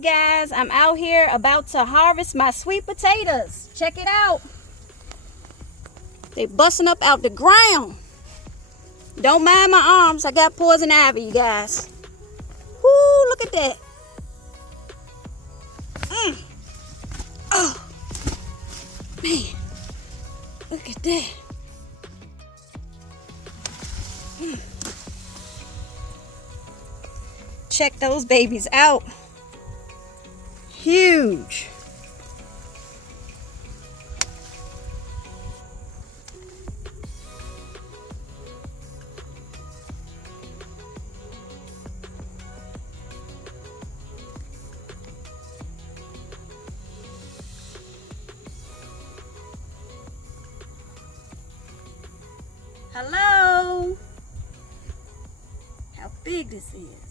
Guys, I'm out here about to harvest my sweet potatoes. Check it out. They busting up out the ground. Don't mind my arms. I got poison ivy, you guys. Whoo, look at that. Oh, man. Look at that. Check those babies out. Huge. Hello. How big this is.